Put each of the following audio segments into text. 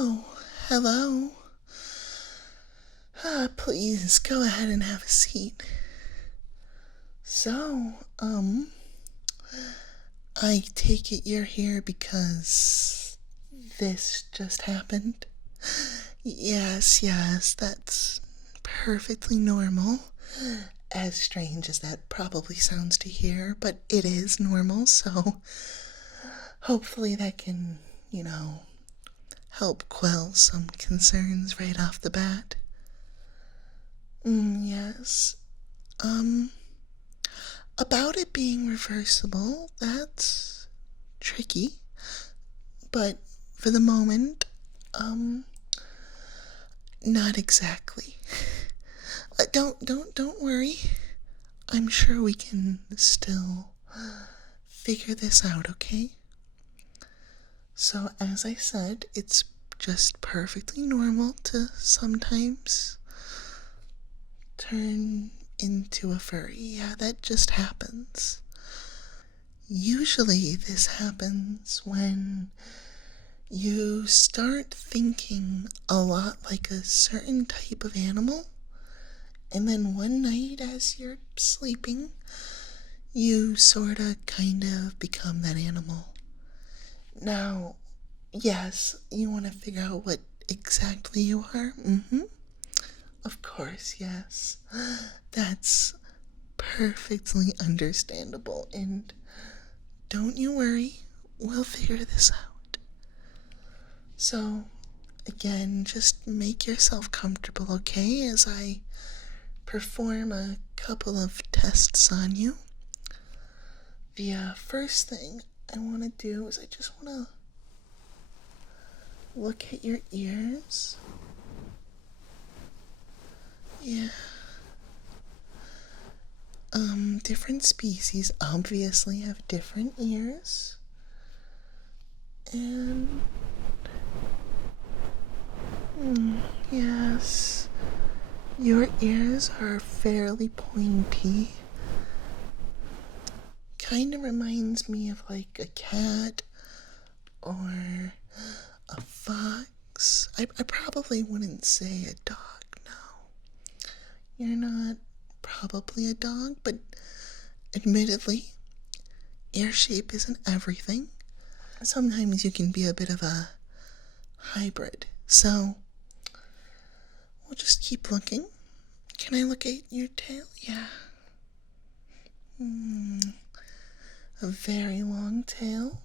Oh, hello. Please go ahead and have a seat. So, I take it you're here because this just happened? Yes, that's perfectly normal. As strange as that probably sounds to hear, but it is normal, so hopefully that can, help quell some concerns right off the bat. Yes. Um, about it being reversible, that's tricky. But for the moment, not exactly. Don't worry. I'm sure we can still figure this out, okay? So, as I said, it's just perfectly normal to sometimes turn into a furry. Yeah, that just happens. Usually, this happens when you start thinking a lot like a certain type of animal, and then one night as you're sleeping, you sorta kind of become that animal. Now, yes, you want to figure out what exactly you are? Of course, yes. That's perfectly understandable, and don't you worry, we'll figure this out. So, again, just make yourself comfortable, okay, as I perform a couple of tests on you. The first thing I want to do is I just want to look at your ears. Yeah. Different species obviously have different ears. And yes, your ears are fairly pointy. Kind of reminds me of like a cat or a fox. I probably wouldn't say a dog, no. You're not probably a dog, but admittedly, ear shape isn't everything. Sometimes you can be a bit of a hybrid. So, we'll just keep looking. Can I look at your tail? Yeah. A very long tail.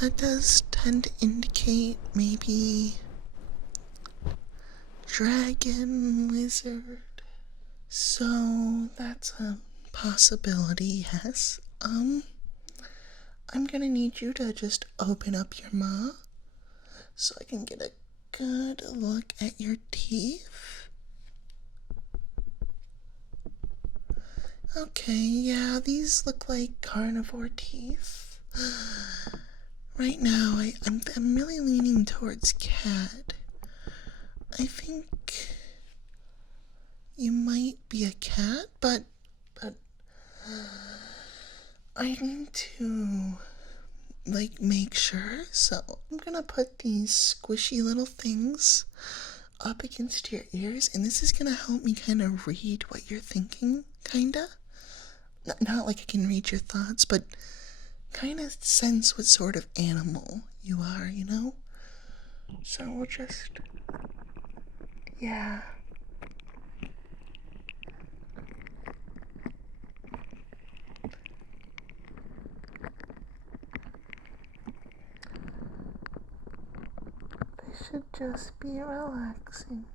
That does tend to indicate maybe dragon, lizard. So, that's a possibility, yes. I'm gonna need you to just open up your maw so I can get a good look at your teeth. Okay, yeah, these look like carnivore teeth. Right now, I'm really leaning towards cat. I think you might be a cat, but I need to make sure. So I'm gonna put these squishy little things up against your ears, and this is gonna help me kind of read what you're thinking, kinda. Not like I can read your thoughts, but kind of sense what sort of animal you are, you know? So we'll just, yeah. This should just be relaxing.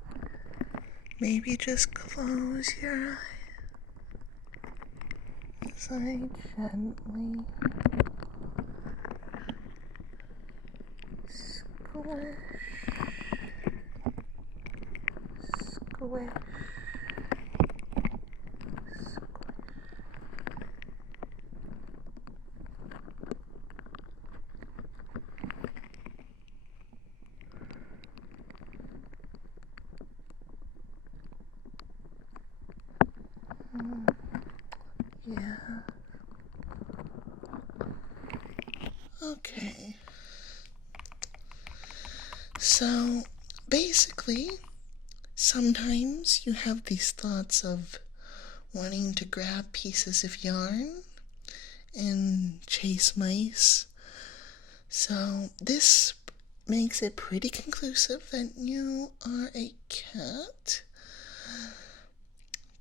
Maybe just close your eyes as I gently squish, squish, squish. Yeah. Okay. So, basically, sometimes you have these thoughts of wanting to grab pieces of yarn and chase mice. So, this makes it pretty conclusive that you are a cat.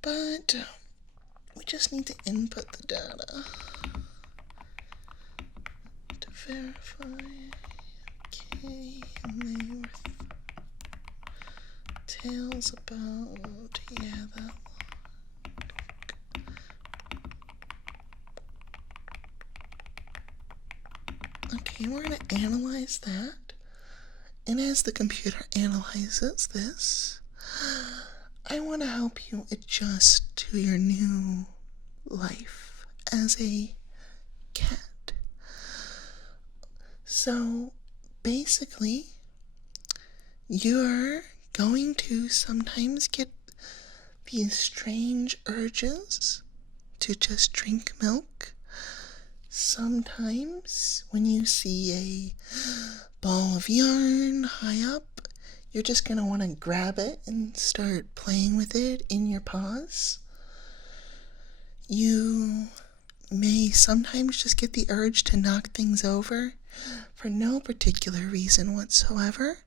But we just need to input the data to verify. Okay, and they were tales about, yeah, that one. Okay, we're going to analyze that. And as the computer analyzes this, I want to help you adjust to your new life as a cat. So, basically, you're going to sometimes get these strange urges to just drink milk. Sometimes when you see a ball of yarn high up, you're just going to want to grab it and start playing with it in your paws. You may sometimes just get the urge to knock things over for no particular reason whatsoever.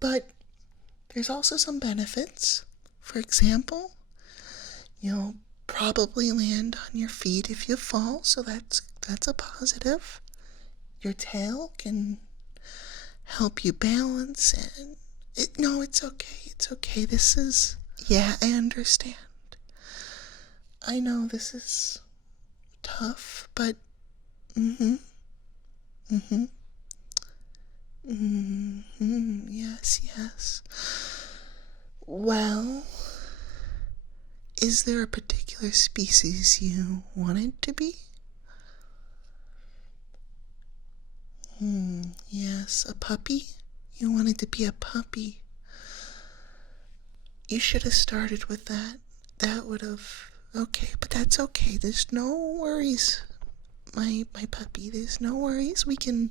But there's also some benefits. For example, you'll probably land on your feet if you fall, so that's a positive. Your tail can help you balance, and no, it's okay. This is, yeah, I understand. I know this is tough, but yes. Well, is there a particular species you want it to be? Yes, a puppy? You wanted to be a puppy. You should have started with that. That would have... Okay, but that's okay. There's no worries, my puppy. There's no worries. We can...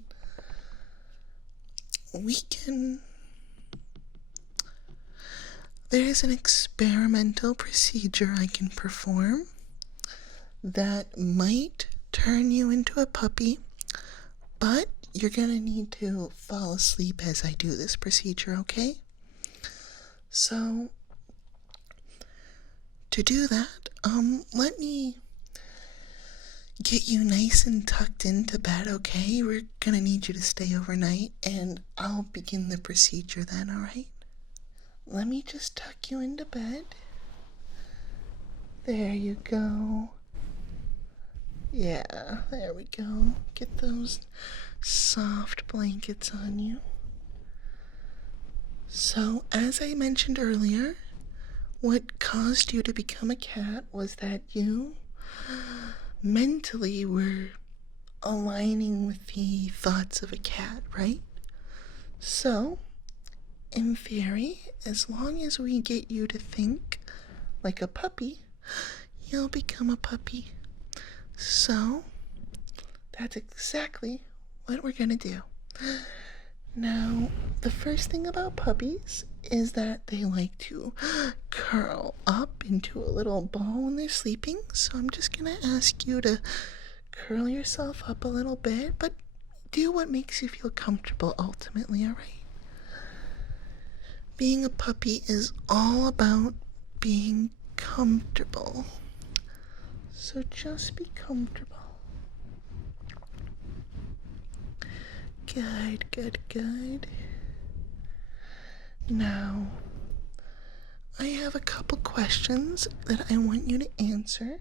There's an experimental procedure I can perform that might turn you into a puppy, but you're gonna need to fall asleep as I do this procedure, okay? So, to do that, let me get you nice and tucked into bed, okay? We're gonna need you to stay overnight, and I'll begin the procedure then, alright? Let me just tuck you into bed. There you go. Yeah, there we go. Get those soft blankets on you. So, as I mentioned earlier, what caused you to become a cat was that you mentally were aligning with the thoughts of a cat, right? So, in theory, as long as we get you to think like a puppy, you'll become a puppy. So, that's exactly what we're gonna do. Now, the first thing about puppies is that they like to curl up into a little ball when they're sleeping. So I'm just gonna ask you to curl yourself up a little bit, but do what makes you feel comfortable ultimately, alright? Being a puppy is all about being comfortable. So just be comfortable. Good. Now, I have a couple questions that I want you to answer.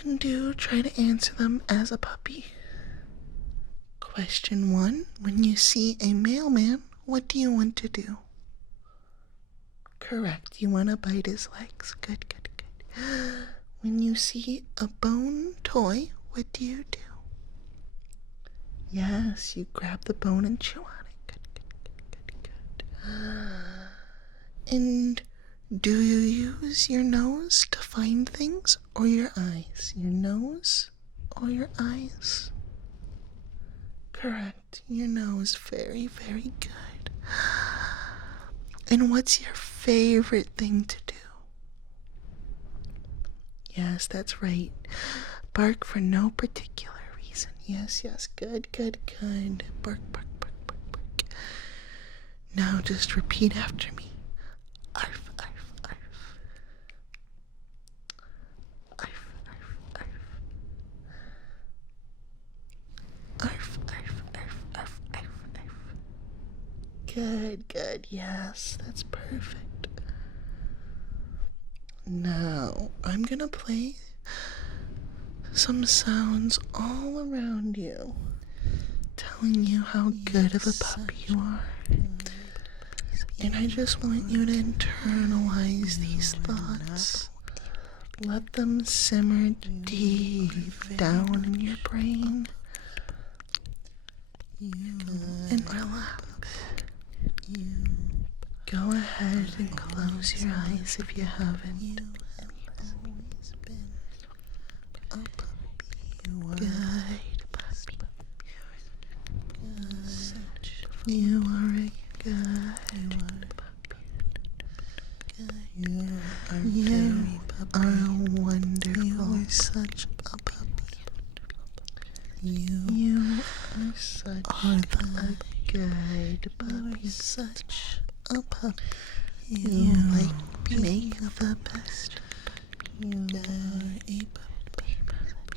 And do try to answer them as a puppy. Question 1. When you see a mailman, what do you want to do? Correct. You want to bite his legs. Good. When you see a bone toy, what do you do? Yes, you grab the bone and chew on it. Good. And do you use your nose to find things or your eyes? Your nose or your eyes? correct. Your nose, very, very good. And what's your favorite thing to do? Yes, that's right. Bark for no particular reason. Yes, yes, good, good, good. Bark, bark, bark, bark, bark. Now just repeat after me. Arf, arf, arf. Arf, arf, arf. Arf, arf, arf, arf, arf, arf. Good, good, yes, that's perfect. Now, I'm gonna play some sounds all around you, telling you how good of a puppy you are. And I just want you to internalize these thoughts. Let them simmer deep down in your brain. And relax. Go ahead and close your eyes if you haven't. Good puppy. You are a good puppy. You are wonderful. You are such a puppy. You are such a good puppy. Such a puppy. You make the best. You are a puppy.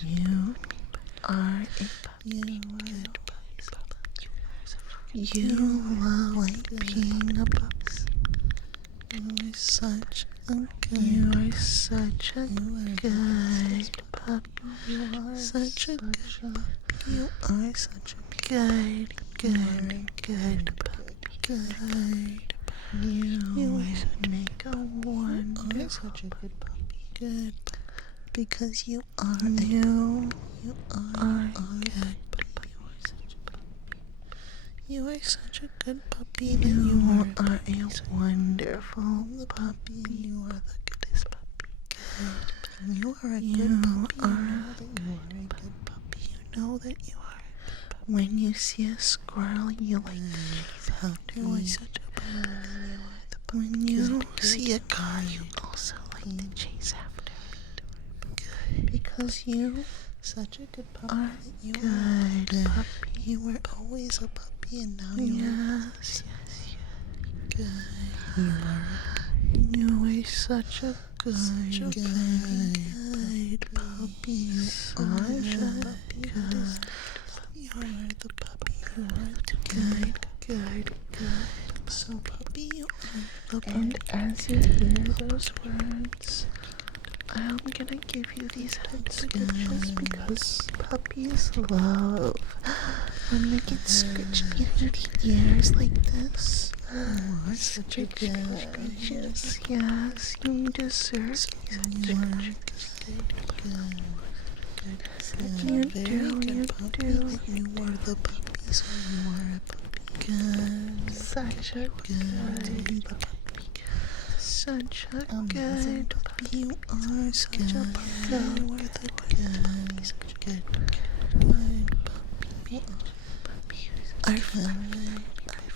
You are a puppy. You love being a puppy. You are such a good. You are such a good puppy. You are such a good puppy. You are such a good puppy. Good. You make a wonderful such a good puppy. Good. Because you are a good puppy. You are such a good puppy. You are a wonderful puppy. You are the goodest puppy. Good. You are a good puppy. You are a good puppy. You know that you are. When you see a squirrel, you like to chase after. You are such a puppy. When you see a car, you also like to chase after it. Good. Because you such a good puppy. Are you good puppy. You were always a puppy and now you are. Yes. Good. You are such a good puppy. Such a good. You are the puppy. You are the good. So puppy, you are the puppy. And as you hear those words, I'm gonna give you these head scratches because puppies love when they get scratched behind the ears like this. Oh, such a good scratches. Yes, you deserve these head scratches. You do. You are the puppy, so you are a puppy. Good. Such a good puppy. Such a good puppy. You are such a puppy. You are the good. Such a good puppy. Arf, arf, arf, arf,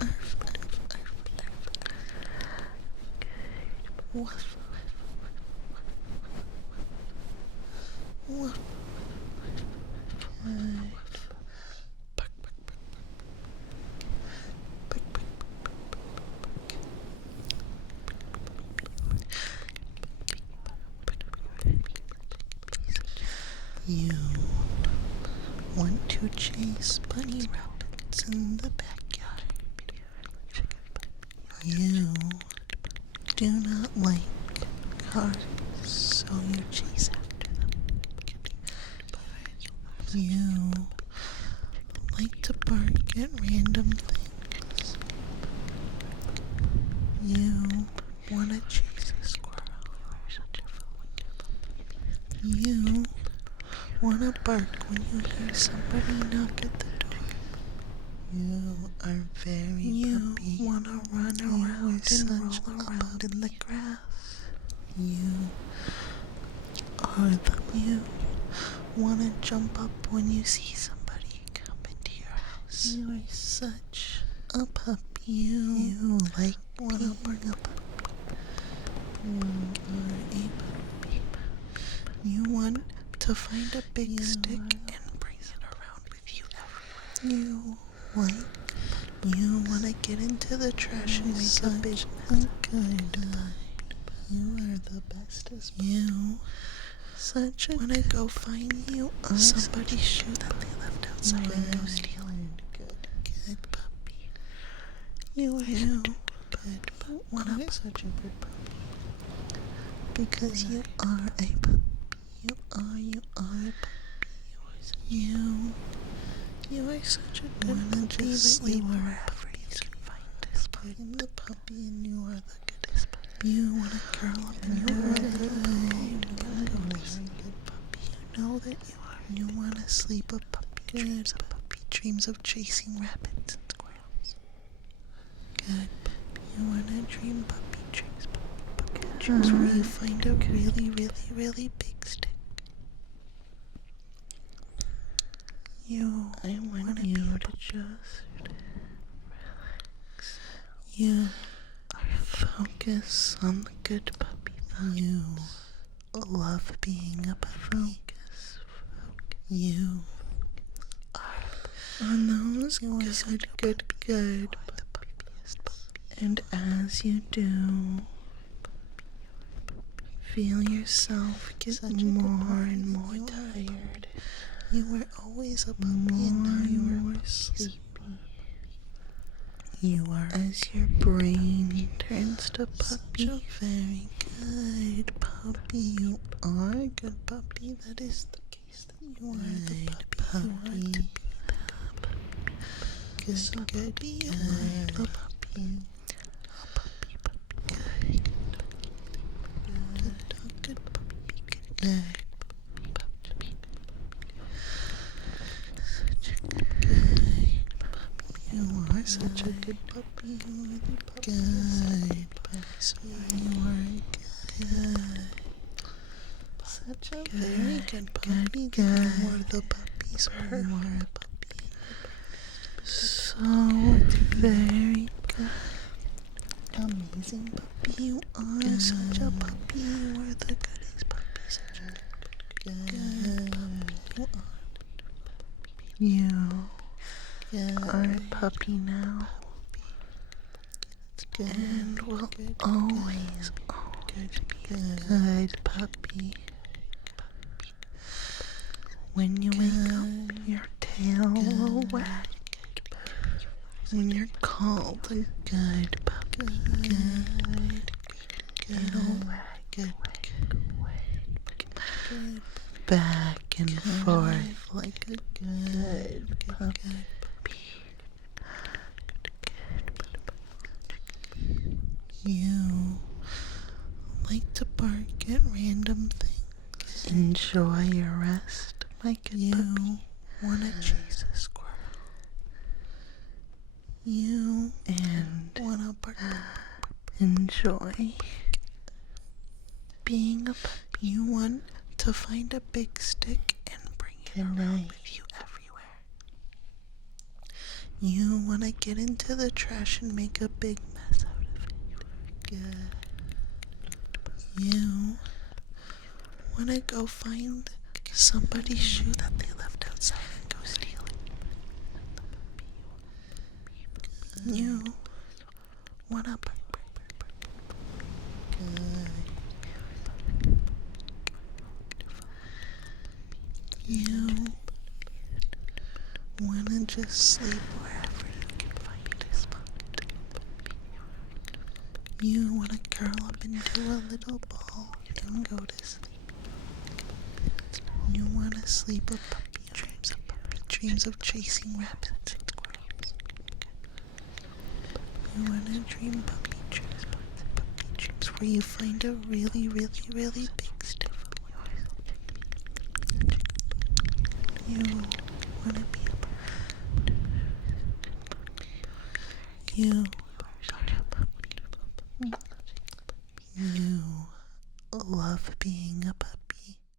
arf, woof, woof. Bark, bark, bark, bark, bark, bark, You want to chase bunny rabbits in the backyard. You do not like cars, so you chase after them. You like to bark at random things. You want to chase a squirrel. You want to bark when you hear somebody knock at the door. You are very puppy. You want to run around and roll around in the grass. You are the you want to Yes. You are such a puppy. You like wanna bring a puppy. You are a puppy. You want to find a big stick and bring it around with you everywhere. You wanna get into the trash and make a big mess. Good puppy. You are the bestest puppy. You such a wanna go find you somebody's shoe that they left outside and go steal it. Good puppy. You are good puppy. Wanna such a good puppy. Because you are a puppy. You are a puppy. You are such a good puppy that you wherever you can find this puppy. The puppy and you are the goodest puppy. You wanna curl up and you are the good puppy. You know that you are. You wanna sleep a puppy dreams, a puppy dreams of chasing rabbits and squirrels. Good puppy. You wanna dream puppy dreams, puppy dreams where you find a really, really, really big stick. I want you to just relax. You focus on the good puppy thoughts. You love being a puppy. You are on those good and as you do, feel yourself get more and more tired. You were always a puppy and now you are sleepy. You are as your brain turns to puppy. Such a very good puppy. You are a good puppy. That is the case that you are the puppy. You are to be the puppy. Good. You are the puppy. A puppy. Good puppy. Good. You are such a good puppy. You are the puppy. Good puppy. You are good. Such a very good puppy. You are the puppies. You are a puppy. So very good. Amazing puppy. You are such a puppy. You are the goodest puppy. Such a good puppy. You are a puppy now, and will always be a good puppy. When you wake up, your tail will wag. When you're called a good puppy, good, back and forth like a good puppy. You like to bark at random things. Enjoy your rest, my good puppy. You wanna chase a squirrel. You wanna bark. Enjoy being a puppy. You want to find a big stick and bring it around with you everywhere. You want to get into the trash and make a big mess out of it. Good. You want to go find somebody's shoe that they left outside and go steal it. You want to You wanna just sleep wherever you can find a spot. You wanna curl up into a little ball and go to sleep. You wanna sleep a puppy dreams of chasing rabbits and squirrels. You wanna dream puppy dreams where you find a really, really, really big stick. You wanna be a puppy. You love being a puppy.